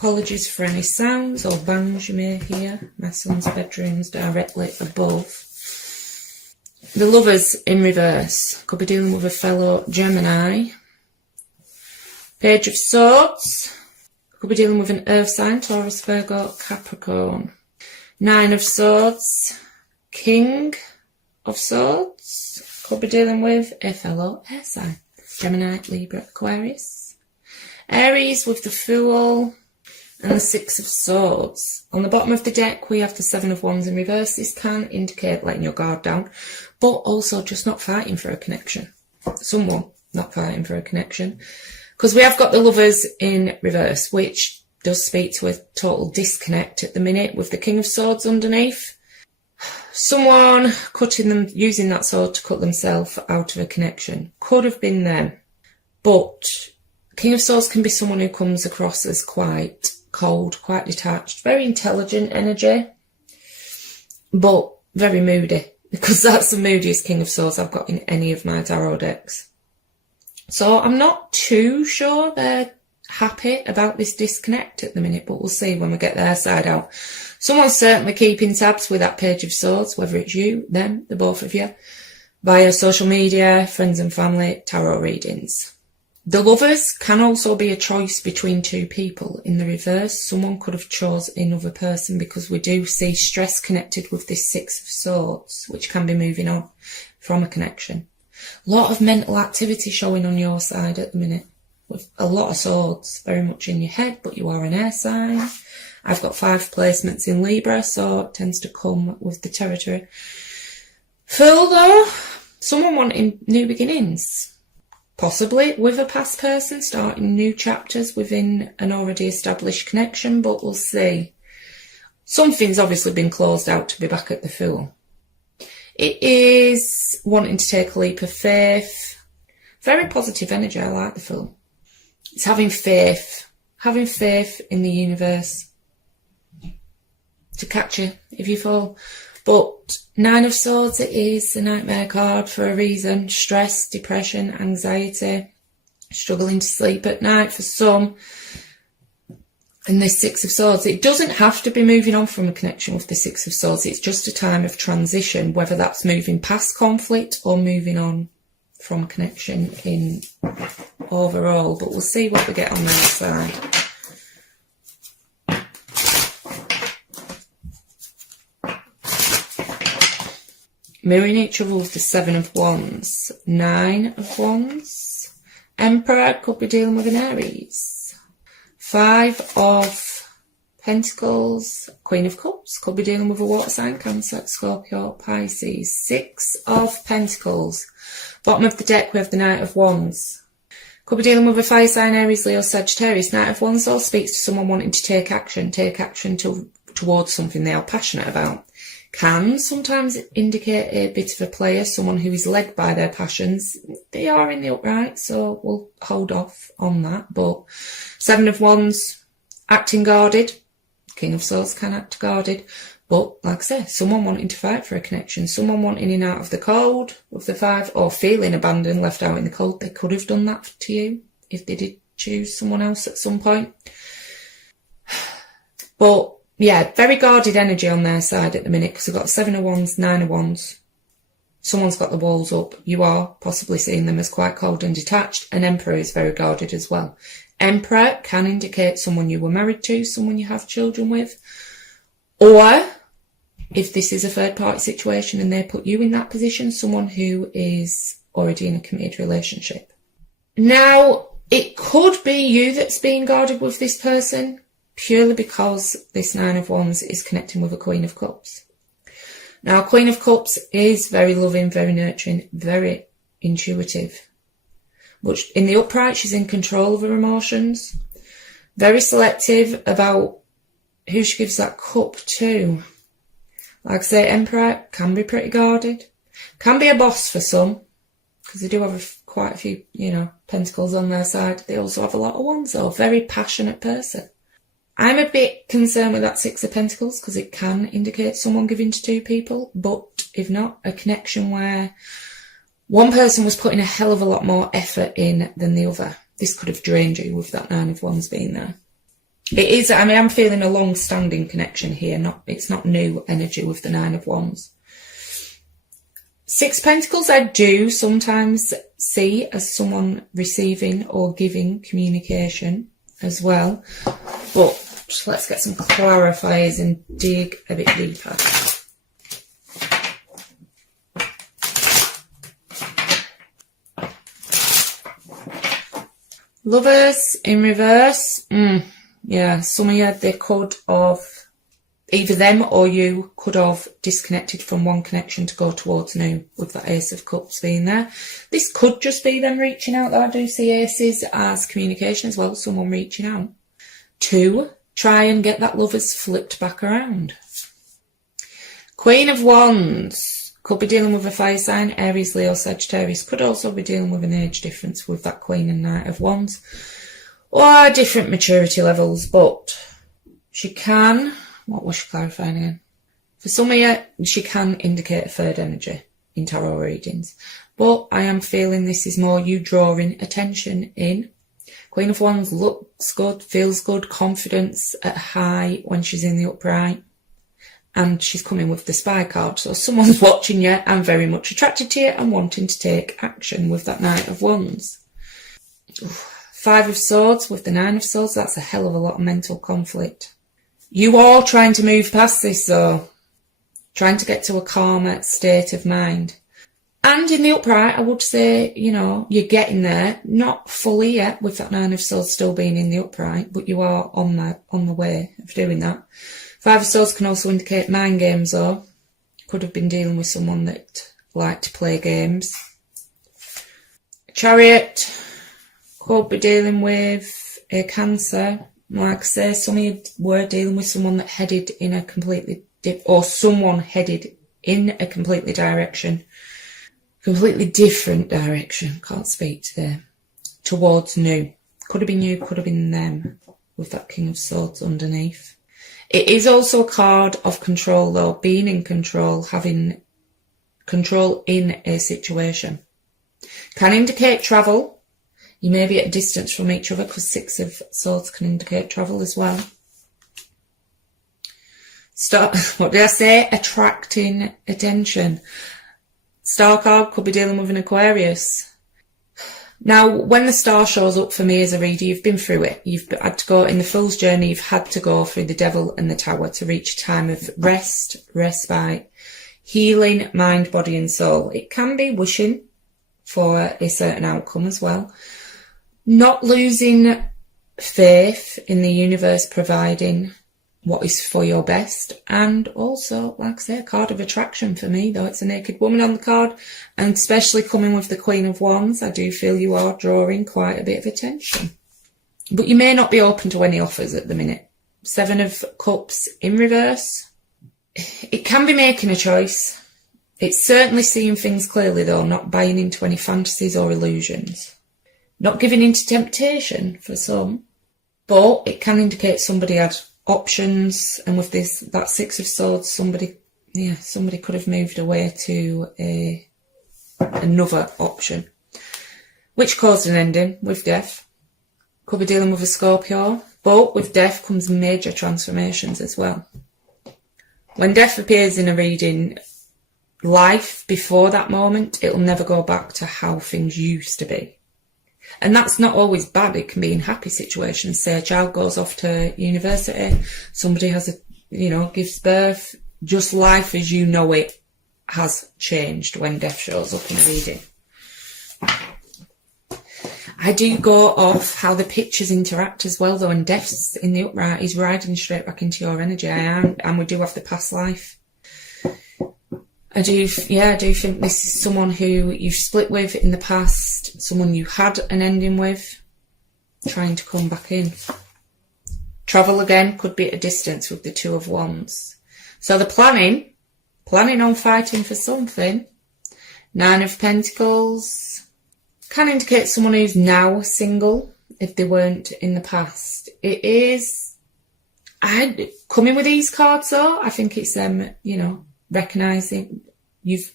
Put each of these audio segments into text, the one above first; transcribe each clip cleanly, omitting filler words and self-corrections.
Apologies for any sounds or bangs you may hear. My son's bedroom's directly above. The Lovers in reverse. Could be dealing with a fellow Gemini. Page of Swords. Could be dealing with an Earth sign, Taurus, Virgo, Capricorn. Nine of Swords. King of Swords. Could be dealing with a fellow air sign. Gemini, Libra, Aquarius. Aries with the Fool. And the Six of Swords. On the bottom of the deck, we have the Seven of Wands in reverse. This can indicate letting your guard down, but also just not fighting for a connection. Someone not fighting for a connection. Because we have got the Lovers in reverse, which does speak to a total disconnect at the minute with the King of Swords underneath. Someone using that sword to cut themselves out of a connection. Could have been them. But King of Swords can be someone who comes across as quite cold, quite detached, very intelligent energy, but very moody, because that's the moodiest King of Swords I've got in any of my tarot decks. So I'm not too sure they're happy about this disconnect at the minute, but we'll see when we get their side out. Someone's certainly keeping tabs with that Page of Swords, whether it's you, them, the both of you, via social media, friends and family, tarot readings. The Lovers can also be a choice between two people. In the reverse, someone could have chose another person, because we do see stress connected with this Six of Swords, which can be moving on from a connection. A lot of mental activity showing on your side at the minute, with a lot of swords very much in your head, but you are an air sign. I've got 5 placements in Libra, so it tends to come with the territory. Fool though, someone wanting new beginnings. Possibly with a past person, starting new chapters within an already established connection, but we'll see. Something's obviously been closed out to be back at the Fool. It is wanting to take a leap of faith. Very positive energy, I like the Fool. It's having faith in the universe to catch you if you fall. But Nine of Swords, it is a nightmare card for a reason. Stress, depression, anxiety, struggling to sleep at night for some. And this Six of Swords, it doesn't have to be moving on from a connection with the Six of Swords. It's just a time of transition, whether that's moving past conflict or moving on from a connection in overall. But we'll see what we get on their side. Mirroring each other with the Seven of Wands, Nine of Wands. Emperor could be dealing with an Aries. 5 of Pentacles, Queen of Cups could be dealing with a water sign, Cancer, Scorpio, Pisces. 6 of Pentacles. Bottom of the deck we have the Knight of Wands. Could be dealing with a fire sign, Aries, Leo, Sagittarius. Knight of Wands also speaks to someone wanting to take action towards something they are passionate about. Can sometimes indicate a bit of a player, someone who is led by their passions. They are in the upright, so we'll hold off on that. But Seven of Wands, acting guarded. King of Swords can act guarded. But like I say, someone wanting to fight for a connection, someone wanting in out of the cold with the 5, or feeling abandoned, left out in the cold. They could have done that to you if they did choose someone else at some point. But yeah, very guarded energy on their side at the minute, because we've got 7 of Wands, 9 of Wands. Someone's got the walls up. You are possibly seeing them as quite cold and detached. An Emperor is very guarded as well. Emperor can indicate someone you were married to, someone you have children with. Or, if this is a third-party situation and they put you in that position, someone who is already in a committed relationship. Now, it could be you that's being guarded with this person, purely because this Nine of Wands is connecting with a Queen of Cups. Now, Queen of Cups is very loving, very nurturing, very intuitive. But in the upright, she's in control of her emotions. Very selective about who she gives that cup to. Like I say, Emperor can be pretty guarded. Can be a boss for some, because they do have quite a few, pentacles on their side. They also have a lot of wands, though. Very passionate person. I'm a bit concerned with that 6 of Pentacles, because it can indicate someone giving to 2 people. But if not, a connection where one person was putting a hell of a lot more effort in than the other. This could have drained you with that 9 of Wands being there. It is, I mean, I'm feeling a long-standing connection here. It's not new energy with the Nine of Wands. Six of Pentacles I do sometimes see as someone receiving or giving communication as well. But just let's get some clarifiers and dig a bit deeper. Lovers in reverse. Yeah, some of you, they could have, either them or you could have disconnected from one connection to go towards new, with that Ace of Cups being there. This could just be them reaching out, though I do see aces as communication as well, someone reaching out to try and get that lovers flipped back around. Queen of Wands could be dealing with a fire sign, Aries, Leo, Sagittarius. Could also be dealing with an age difference with that Queen and Knight of Wands, or different maturity levels, but she can, what was she clarifying again? For some of you, she can indicate a third energy in tarot readings, but I am feeling this is more you drawing attention in. Queen of Wands looks good, feels good, confidence at high when she's in the upright, and she's coming with the spy card, so someone's watching you and very much attracted to you and wanting to take action with that Knight of Wands. Five of Swords with the Nine of Swords, that's a hell of a lot of mental conflict. You are trying to move past this though, trying to get to a calmer state of mind. And in the upright, I would say, you know, you're getting there, not fully yet with that Nine of Swords still being in the upright, but you are on the way of doing that. Five of Swords can also indicate mind games though. Could have been dealing with someone that liked to play games. Chariot could be dealing with a Cancer. Like I say, some of you were dealing with someone that headed in a completely someone headed in a completely different direction. Can't speak today. Towards new. Could have been you, could have been them, with that King of Swords underneath. It is also a card of control though, being in control, having control in a situation. Can indicate travel. You may be at a distance from each other because Six of Swords can indicate travel as well. What did I say? Attracting attention. Star card could be dealing with an Aquarius. Now, when the star shows up for me as a reader, you've been through it. You've had to go in the Fool's Journey. You've had to go through the Devil and the Tower to reach a time of rest, respite, healing, mind, body and soul. It can be wishing for a certain outcome as well. Not losing faith in the universe providing what is for your best, and also, like I say, a card of attraction for me, though it's a naked woman on the card, and especially coming with the Queen of Wands, I do feel you are drawing quite a bit of attention. But you may not be open to any offers at the minute. Seven of Cups in reverse. It can be making a choice. It's certainly seeing things clearly though, not buying into any fantasies or illusions. Not giving into temptation for some, but it can indicate somebody had options, and with that Six of Swords, somebody could have moved away to another option, which caused an ending with death. Could be dealing with a Scorpio, but with death comes major transformations as well. When death appears in a reading, life before that moment, it'll never go back to how things used to be. And that's not always bad. It can be in happy situations. Say a child goes off to university, somebody has gives birth. Just life as you know it has changed when death shows up in a reading. I do go off how the pictures interact as well though, and death's in the upright is riding straight back into your energy. And we do have the past life. I do think this is someone who you've split with in the past, someone you had an ending with, trying to come back in. Travel again could be at a distance with the Two of Wands. So they're planning on fighting for something. Nine of Pentacles can indicate someone who's now single if they weren't in the past. It is, coming with these cards though, I think it's them, recognising you've,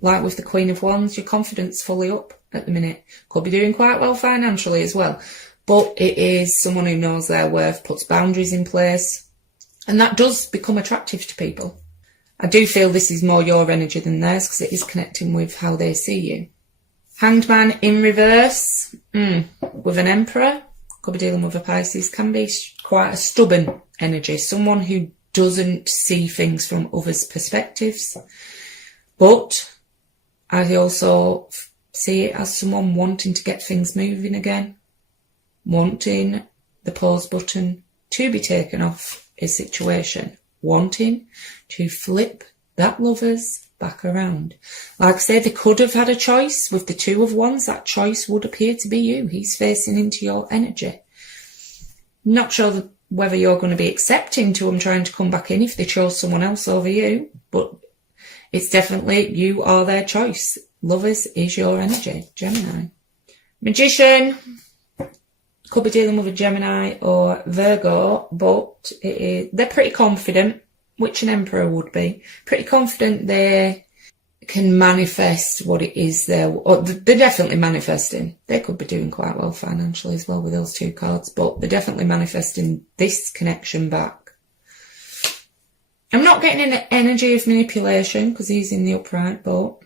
like with the Queen of Wands, your confidence fully up at the minute. Could be doing quite well financially as well. but it is someone who knows their worth, puts boundaries in place, and that does become attractive to people. I do feel this is more your energy than theirs because it is connecting with how they see you. Hanged Man in reverse, with an Emperor, could be dealing with a Pisces, can be quite a stubborn energy, someone who doesn't see things from others' perspectives. But I also see it as someone wanting to get things moving again, wanting the pause button to be taken off a situation, wanting to flip that lovers back around. Like I say, they could have had a choice with the Two of Wands. That choice would appear to be you. He's facing into your energy. Not sure whether you're going to be accepting to him trying to come back in if they chose someone else over you, but it's definitely you are their choice. Lovers is your energy, Gemini. Magician could be dealing with a Gemini or Virgo, but they're pretty confident, which an Emperor would be. Pretty confident they can manifest what it is they're definitely manifesting. They could be doing quite well financially as well with those two cards, but they're definitely manifesting this connection back. I'm not getting an energy of manipulation because he's in the upright, but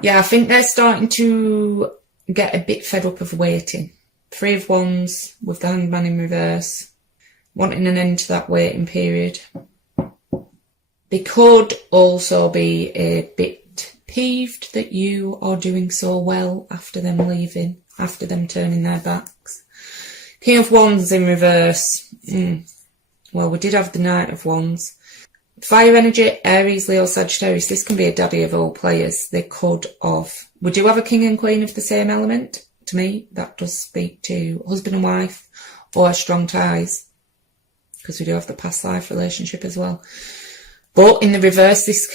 yeah, I think they're starting to get a bit fed up of waiting. Three of Wands with the Hanged Man in reverse, wanting an end to that waiting period. They could also be a bit peeved that you are doing so well after them leaving, after them turning their backs. King of Wands in reverse. Well, we did have the Knight of Wands. Fire energy, Aries, Leo, Sagittarius. This can be a daddy of all players. They could have. We do have a king and queen of the same element. To me, that does speak to husband and wife or strong ties, because we do have the past life relationship as well. But in the reverse, this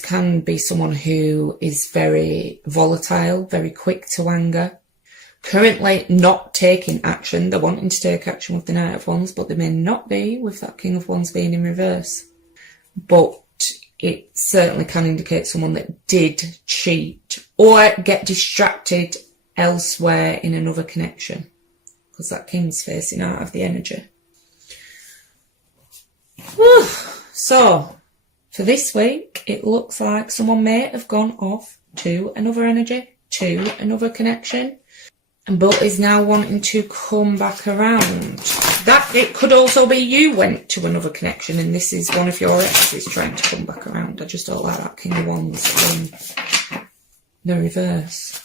can be someone who is very volatile, very quick to anger, currently not taking action. They're wanting to take action with the Knight of Wands, but they may not be with that King of Wands being in reverse. But it certainly can indicate someone that did cheat or get distracted elsewhere in another connection, because that King's facing out of the energy. Whew. So, for this week, it looks like someone may have gone off to another energy, to another connection, but is now wanting to come back around. That it could also be you went to another connection and this is one of your exes trying to come back around. I just don't like that King of Wands in the reverse.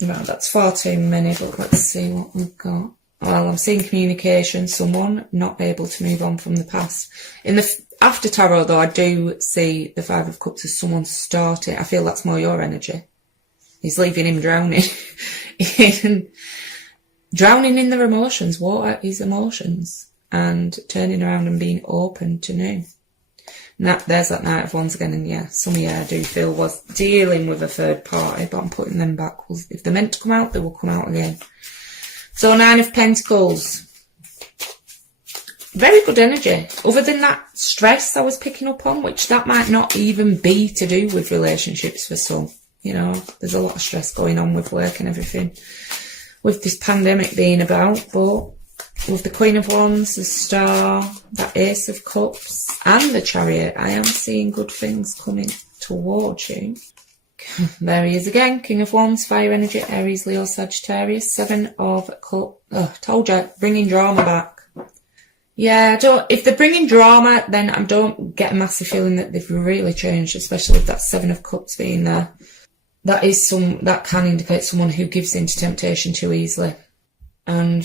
Right, that's far too many, but let's see what we've got. Well, I'm seeing communication, someone not able to move on from the past. In the after tarot, though, I do see the Five of Cups as someone starting. I feel that's more your energy. He's leaving him drowning. Drowning in their emotions, water his emotions, and turning around and being open to new. And there's that Knight of Wands again, and yeah, some of you I do feel was dealing with a third party, but I'm putting them back. If they're meant to come out, they will come out again. So, Nine of Pentacles. Very good energy. Other than that stress I was picking up on, which that might not even be to do with relationships for some. You know, there's a lot of stress going on with work and everything, with this pandemic being about. But with the Queen of Wands, the Star, that Ace of Cups, and the Chariot, I am seeing good things coming towards you. There he is again, King of Wands, fire energy, Aries, Leo, Sagittarius, Seven of Cups. Oh, told you, bringing drama back. Yeah, if they're bringing drama, then I don't get a massive feeling that they've really changed, especially with that Seven of Cups being there. That can indicate someone who gives in to temptation too easily. And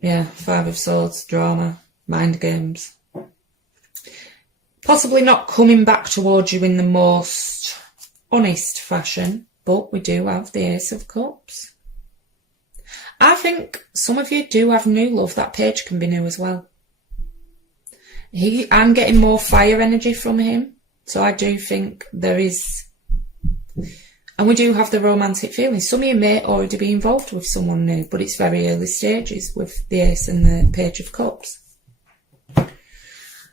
yeah, Five of Swords, drama, mind games. Possibly not coming back towards you in the most honest fashion, but we do have the Ace of Cups. I think some of you do have new love. That page can be new as well. I'm getting more fire energy from him, so I do think there is, and we do have the romantic feelings. Some of you may already be involved with someone new, but it's very early stages with the Ace and the Page of Cups.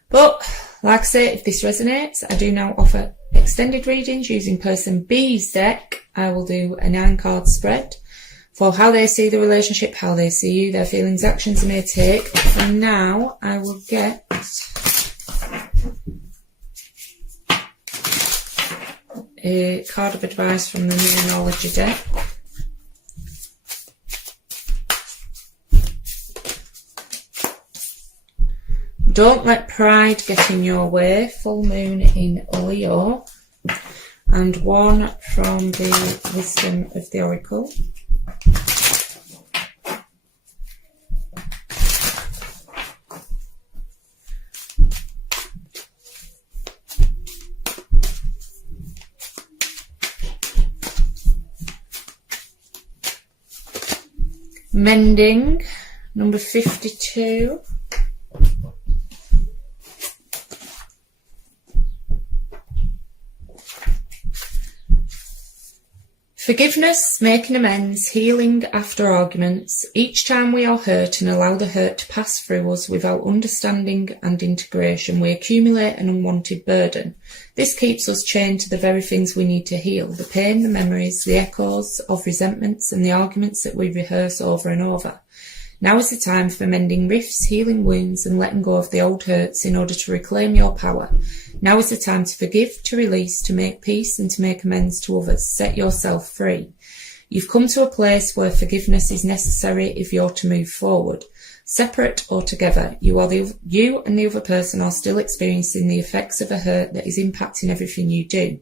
But like I say, if this resonates, I do now offer extended readings using person B's deck. I will do a 9-card spread for how they see the relationship, how they see you, their feelings, actions they may take. For now, I will get a card of advice from the Numerology deck. Don't let pride get in your way. Full moon in Leo. And one from the Wisdom of the Oracle. Mending, number 52. Forgiveness, making amends, healing after arguments. Each time we are hurt and allow the hurt to pass through us without understanding and integration, we accumulate an unwanted burden. This keeps us chained to the very things we need to heal, the pain, the memories, the echoes of resentments and the arguments that we rehearse over and over. Now is the time for mending rifts, healing wounds and letting go of the old hurts in order to reclaim your power. Now is the time to forgive, to release, to make peace and to make amends to others. Set yourself free. You've come to a place where forgiveness is necessary if you're to move forward. Separate or together, you and the other person are still experiencing the effects of a hurt that is impacting everything you do.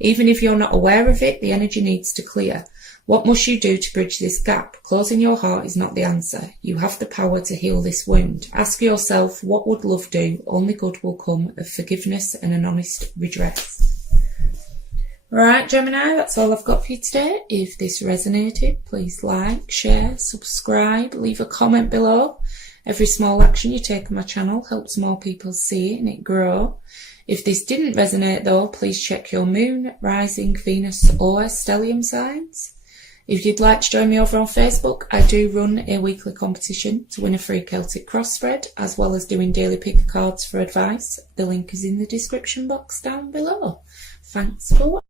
Even if you're not aware of it, the energy needs to clear. What must you do to bridge this gap? Closing your heart is not the answer. You have the power to heal this wound. Ask yourself, what would love do? Only good will come of forgiveness and an honest redress. Right, Gemini, that's all I've got for you today. If this resonated, please like, share, subscribe, leave a comment below. Every small action you take on my channel helps more people see it and it grow. If this didn't resonate though, please check your moon, rising, Venus or stellium signs. If you'd like to join me over on Facebook, I do run a weekly competition to win a free Celtic cross spread, as well as doing daily pick cards for advice. The link is in the description box down below. Thanks for watching.